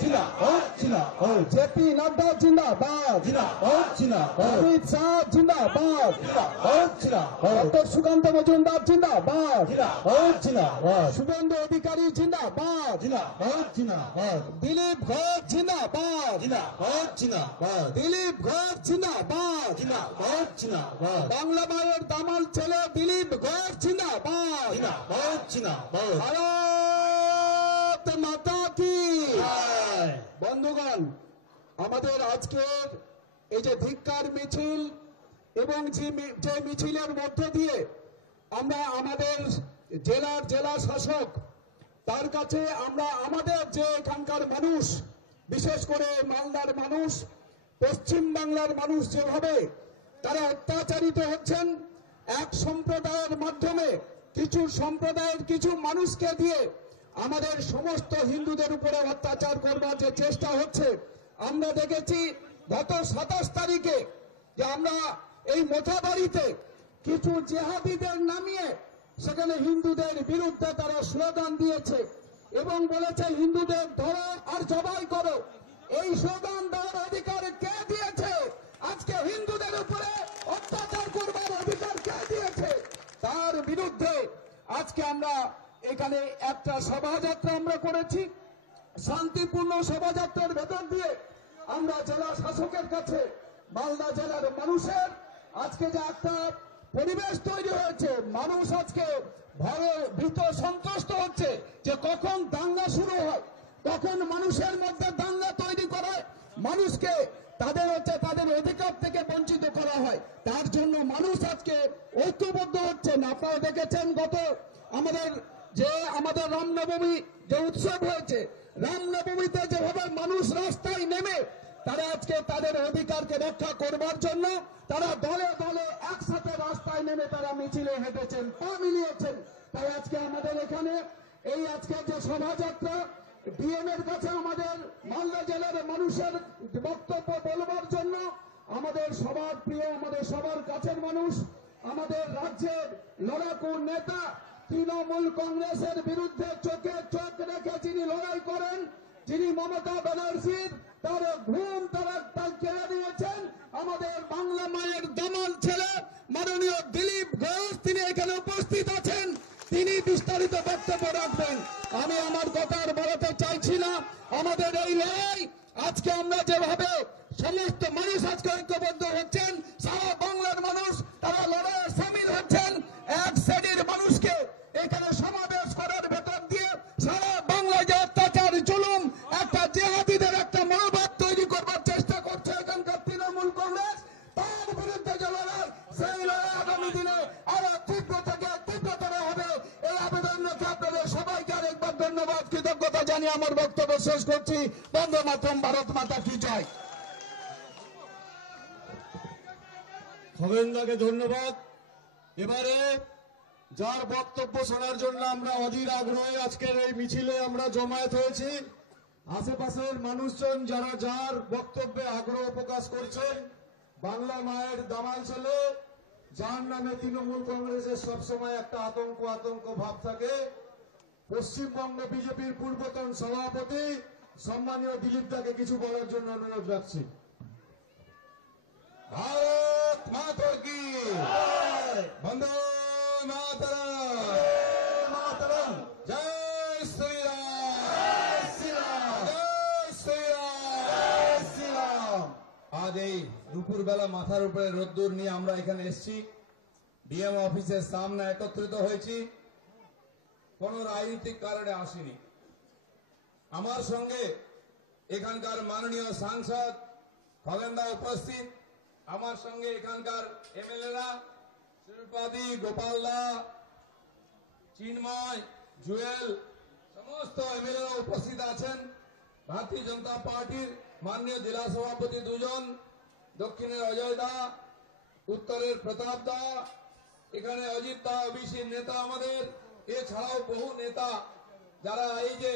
जिंदाबाद जेपी नड्डा जिंदाबाद अमित शाह जिंदाबाद डॉक्टर सुकांत मजुमदार जिंदाबाद शुभेंदु अधिकारी जिंदाबाद दिलीप घोष जिंदाबाद दिलीप घोष जिंदाबाद बांग्ला माয়ের দামাল ছেলে দিলীপ ঘোষ जिंदाबाद भारत माता की বন্ধুগণ আমাদের আজকের এই যে ধিক্কার মিছিল এবং যে মিছিলের মধ্য দিয়ে আমরা আমাদের জেলা শাসক তার কাছে আমরা আমাদের যে এখানকার মানুষ বিশেষ করে মালদার মানুষ পশ্চিম বাংলার মানুষ যেভাবে তারা অত্যাচারিত হচ্ছেন এক সম্প্রদায়ের মাধ্যমে কিছু সম্প্রদায়ের কিছু মানুষকে দিয়ে আমাদের সমস্ত হিন্দুদের উপরে অত্যাচার করবার যে চেষ্টা হচ্ছে আমরা দেখেছি গত 27 তারিখে যে আমরা এই মোথাবাড়িতে কিছু জেহাদিদের নামিয়ে সেখানে হিন্দুদের বিরুদ্ধে তারা স্লোগান দিয়েছে এবং বলেছে হিন্দুদের ধরো আর জবাই করো। এই স্লোগান দেওয়ার অধিকার কে দিয়েছে? আজকে হিন্দুদের উপরে অত্যাচার করবার অধিকার কে দিয়েছে? তার বিরুদ্ধে আজকে আমরা এখানে একটা শোভাযাত্রা আমরা করেছি। শান্তিপূর্ণ শোভাযাত্রার ভেতর দিয়ে আমরা জেলা শাসকের কাছে মালদা জেলার মানুষের আজকে যে একটা পরিবেশ তৈরি হয়েছে, মানুষ আজকে ভীত সন্ত্রস্ত হচ্ছে যে কখন দাঙ্গা শুরু হয়, কখন মানুষের মধ্যে দাঙ্গা তৈরি করে মানুষকে তাদের অধিকার থেকে বঞ্চিত করা হয়। তার জন্য মানুষ আজকে ঐক্যবদ্ধ হচ্ছেন। আপনারা দেখেছেন গত আমাদের রামনবমী যে উৎসব হয়েছে, রামনবমীতে যেভাবে মানুষ রাস্তায় নেমে তারা আজকে তাদের অধিকারকে রক্ষা করবার জন্য তারা দলে দলে একসাথে রাস্তায় নেমে তারা মিছিলে হেঁটেছেন, পা মিলিয়েছেন। তাই আজকে আমাদের এখানে এই আজকে যে শোভাযাত্রা ডিএম এর কাছে আমাদের মালদা জেলার মানুষের বক্তব্য বলবার জন্য আমাদের সবার প্রিয়, আমাদের সবার কাছের মানুষ, আমাদের রাজ্যের লড়াকু নেতা, তৃণমূল কংগ্রেসের বিরুদ্ধে চোখে চোখ রেখে যিনি লড়াই করেন, যিনি মমতা ব্যানার্জির তার ঘুম তারা কেড়ে নিয়েছেন, আমাদের বাংলা মায়ের দামাল ছেলে মাননীয় দিলীপ ঘোষ তিনি এখানে উপস্থিত আছেন। তিনি বিস্তারিত বক্তব্য রাখবেন। আমি আমার কথা আর বলাতে চাইছি না। আমাদের এই লড়াই আজকে আমরা যেভাবে সমস্ত মানুষ আজকে ঐক্যবদ্ধ হচ্ছেন, সারা বাংলার মানুষ তারা লড়াইয়ে সামিল হচ্ছেন। এক শ্রেণীর মানুষকে এখানে সমাবেশ করার ভেতর দিয়ে সারা বাংলায় যে অত্যাচার জুলুম একটা জেহাদিদের একটা মনোভাব তৈরি করবার চেষ্টা করছে এখানকার তৃণমূল কংগ্রেস, তার বিরুদ্ধে যে লড়াই, সেই লড়াই আগামী দিনে আরো তীব্র থেকে তীব্রতর হবে। এই আবেদন রেখে আপনাদের সবাইকে আরেকবার ধন্যবাদ, কৃতজ্ঞতা জানিয়ে আমার বক্তব্য শেষ করছি। বন্দে মাতরম, ভারত মাতা কি জয়। খগেনদাকে ধন্যবাদ। এবারে যার বক্তব্য শোনার জন্য আমরা অধীর আগ্রহে আজকের এই মিছিলে আমরা জমায়েত হয়েছি, আশেপাশের মানুষজন যারা যার বক্তব্যে আগ্রহ প্রকাশ করছেন, বাংলা মায়ের দামাল ছেলে যার নামে তৃণমূল কংগ্রেসের সবসময় একটা আতঙ্ক ভাব থাকে, পশ্চিমবঙ্গ বিজেপির পূর্বতন সভাপতি সম্মানীয় দিলীপ দাকে কিছু বলার জন্য অনুরোধ রাখছি। ভারত মাতা কি বন্দে মাতরম, জয় শ্রীরাম, জয় শ্রীরাম। আজ এই দুপুর বেলা মাথার উপরে রোদ্দুর নিয়ে আমরা এখানে এসেছি, ডিএম অফিসের সামনে একত্রিত হয়েছি। কোন রাজনৈতিক কারণে আসিনি। আমার সঙ্গে এখানকার মাননীয় সাংসদ খগেনদা উপস্থিত, আমার সঙ্গে এখানকার এমএলএরা শিল্পাদি, গোপালদা, চিন্ময়, জুয়েল, সমস্ত এমএলএরা উপস্থিত আছেন। ভারতীয় জনতা পার্টির মাননীয় জেলা সভাপতি দুজন, দক্ষিণের অজয় দা, উত্তরের প্রতাপ দা, এখানে অজিত দা ওবিসির নেতা আমাদের, এছাড়াও বহু নেতা যারা এই যে